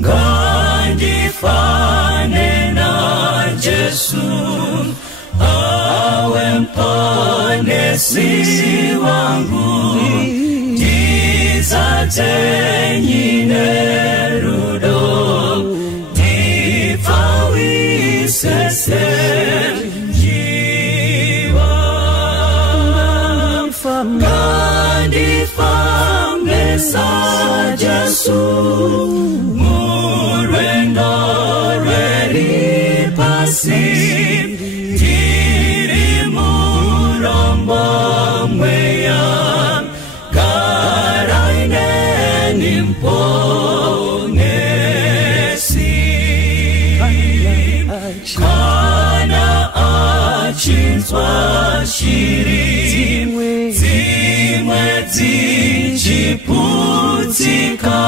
ngandifane na Jesu awe mponesi wangu tizatenyine rudo tifawise ngandifame sa Jesu murendo reri pasi diri murombo mweyam karaine nimponesi kana achinzwa shiri zichiputika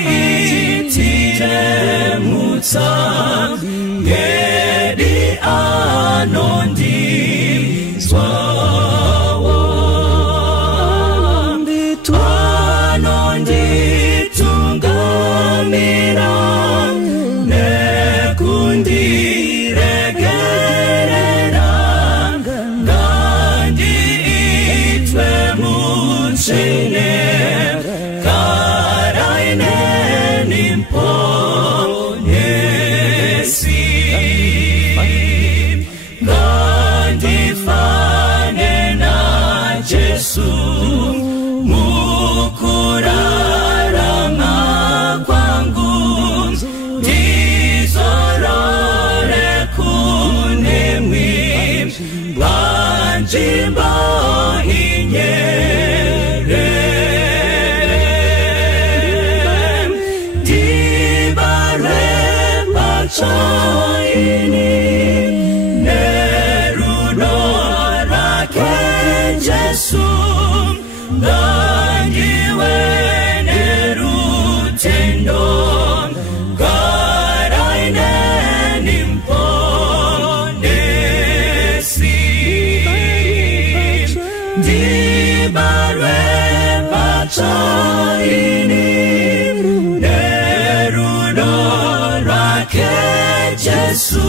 atiitire mutsa ngedi anondizwawo anonditungamira nekundiregerera Sene karaine nimponesi ngandifane na Jesu mukurarama kwangu ndizorore kunemi banjimba inye Chaini nerudo rake Jesu ngangiwe nerutendo karaine nimponesi dibarwe bachaini nerudo rake Jesu